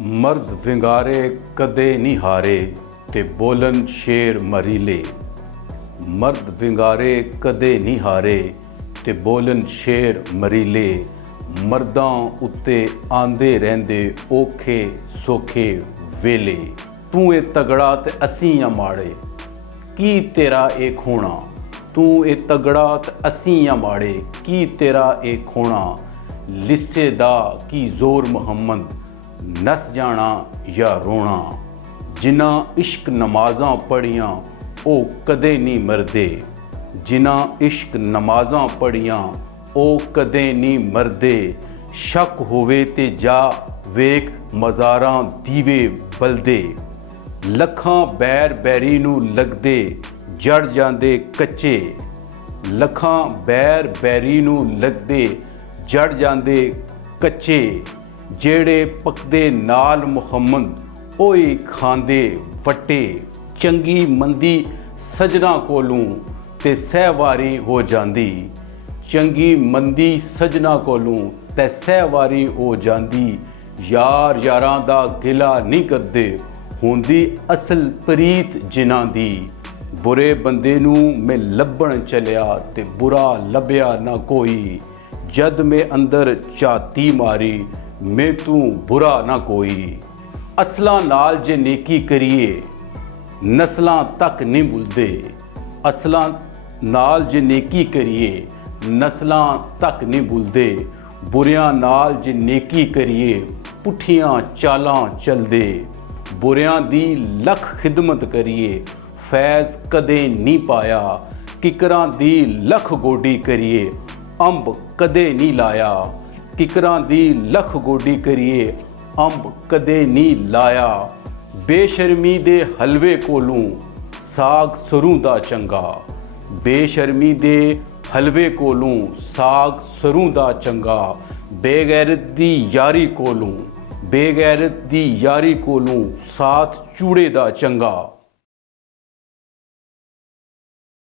मर्द विंगारे कदे नहीं हारे ते बोलन शेर मरीले। मर्द विंगारे कदे नहीं हारे ते बोलन शेर मरीले। मर्दां उत्ते आंदे रहिंदे औखे सौखे वेले। तू ए तगड़ा ते असीं आ माड़े, की तेरा ए खोना। तू ए तगड़ा ते असीं आ माड़े, की तेरा ए खोना। लिस्से दा की जोर मुहम्मद, नस जाना या रोना। जिन्ना इश्क नमाज़ां पढ़ियां ओ कदे नहीं मरदे। जिन्ना इश्क नमाज़ां पढ़ियां ओ कदे नहीं मरदे। शक होवे ते जा वेख मज़ारां दीवे बलदे। लखां बैर बैरी नू लगदे जड़ जांदे कच्चे। लखां बैर बैरी नू लगदे जड़ जांदे कच्चे। जेड़े पकदे नाल मुहम्मद ओए खांदे वट्टे। चंगी मंदी सजना कोलों ते सहवारी हो जांदी। चंगी मंदी सजना कोलों ते सहवारी हो जांदी। यार यारां दा गिला नहीं करदे, हुंदी असल प्रीत जिन्हां दी। बुरे बंदे नू मैं लभण चलिया ते बुरा लभ्या ना कोई। जद मैं अंदर झाती मारी मैं तू बुरा ना कोई। असलां नाल जे नेकी करिए नस्लां तक नहीं भुलदे। असलां नाल जे नेकी करिए नस्लां तक नहीं भुलदे। बुरियां नाल जे नेकी करिए पुठियां चालां चलदे। बुरियां दी लख खिदमत करिए फैज़ कदे नहीं पाया। किकरां दी लख गोडी करिए अंब कदे नहीं लाया। किकरां दी लख गोडी करिए अंब कदे नहीं लाया। बेशर्मी दे हलवे कोलों साग सरूं दा चंगा। बेशर्मी दे हलवे कोलों साग सरूं दा चंगा। बेगैरत दी यारी कोलों, बेगैरत दी यारी कोलों साथ चूड़े दा चंगा।